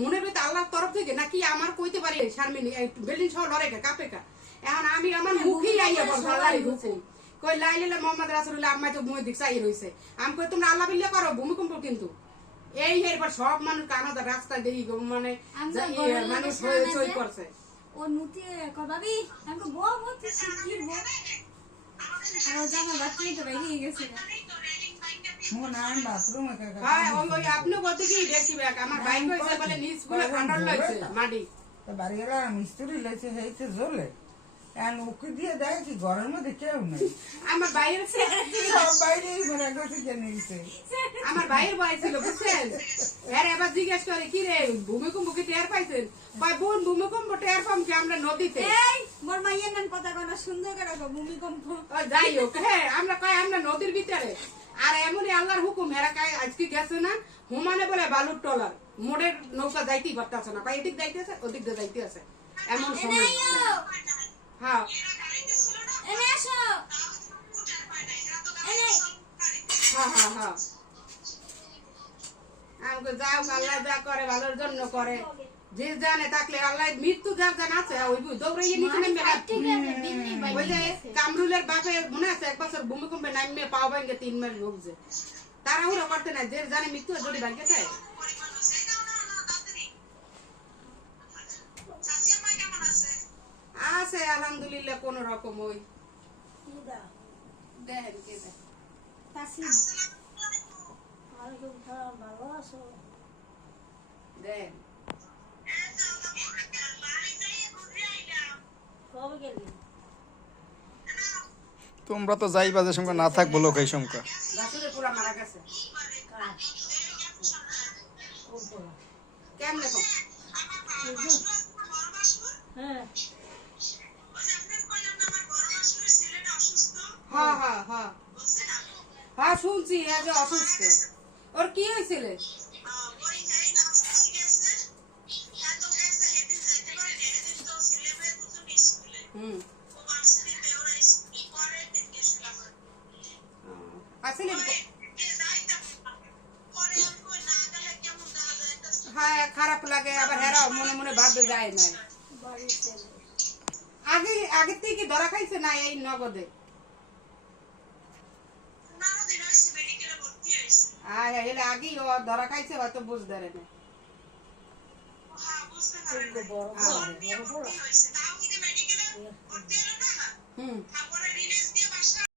মনের ভিতরে আল্লাহর তরফ থেকে নাকি আমার কইতে পারি শারমিন বিল্ডিং সহ লড়াই কাপে কা এখন আমি আমার মুখেই আইয়া বলবো আল্লাহর হুকুম কই লাইলা মুহাম্মদ রাসূলুল্লাহ আম্মা তো মুই দিক চাই রইছে আমি কই তোমরা আল্লাহ বিল্লাহ করো ভূমিকম্প কিন্তু এই এরপর সব মানুষ কানাদা রাস্তা দেই মানে মানুষ হয়ে চই করছে ও নুতি কবাবি আমাকে বউ বলতে কি বউ আর জামা বাচ্চাই তো বেরিয়ে গেছে মন আন বাথরুম একা হ্যাঁ ওই আপনি কত কি বেশি ব্যাগ আমার বাইক হইছে বলে নিচ গুলো কন্ট্রোল লইছে মাটি তো বাড়িওয়ালা মিস্ত্রি লইছে হেইতে জ্বলে এন ওকে দিয়ে দেয় কি ঘরের মধ্যে কেউ নেই আমার বাইরের সব বাইরেই ভরা গেছে জেনেছে আমার ভাইয়ের বয়স ছিল বুঝছেন এর এবার জিজ্ঞেস করে কি রে ভূমিকম্প কি টের পাইছেন ভাই বোন ভূমিকম্প টের পাম কি আমরা নদীতে এই মোর মাইয়ের নাম কথা কনা সুন্দর করে ভূমিকম্প যাই হোক হ্যাঁ আমরা কয় আমরা নদীর ভিতরে আর এমনই আল্লাহর হুকুম এরা কয় আজকে গেছে না হুমানে বলে বালুর টলার মোড়ের নৌকা যাইতেই পারতেছে না ভাই এদিক যাইতেছে ওদিক দিয়ে যাইতে আছে এমন সময় হ্যাঁ এনে আসো এনে হ্যাঁ হ্যাঁ হ্যাঁ আমাকে যাও আল্লাহ যা করে ভালোর জন্য করে যে জানে থাকলে আল্লাহ মৃত্যু যার জান আছে ওই দৌড়াইয়ে নিচে নামবে ওই যে কামরুলের বাপে মনে আছে এক বছর ভূমিকম্পে নামবে পাও ভাঙ্গে 3 মাস ভুগছে তারা ওরা করতে না যে জানে মৃত্যু যদি ভাঙ্গে যায় আছে আলহামদুলিল্লাহ কোন রকম ওই দেখেন কে দেখ তাসিম ওয়ালাইকুম সালাম ভালো আছো দেন কবে গেলি তোমরা তো যাইবা যে সংখ্যা না থাকবো লোক এই সংখ্যা গাছুরে পুরা মারা গেছে কেমন দেখো হ্যাঁ হ্যাঁ হ্যাঁ হ্যাঁ হ্যাঁ শুনছি আজ অসুস্থ ওর কি হয়েছিল হুম আসলে হ্যাঁ খারাপ লাগে আবার হেরাও মনে মনে ভাবতে যায় না আগে আগে থেকে ধরা খাইছে না এই নগদে এলে আগেই ও ধরা খাইছে হয়তো বুঝতে পারে না হুম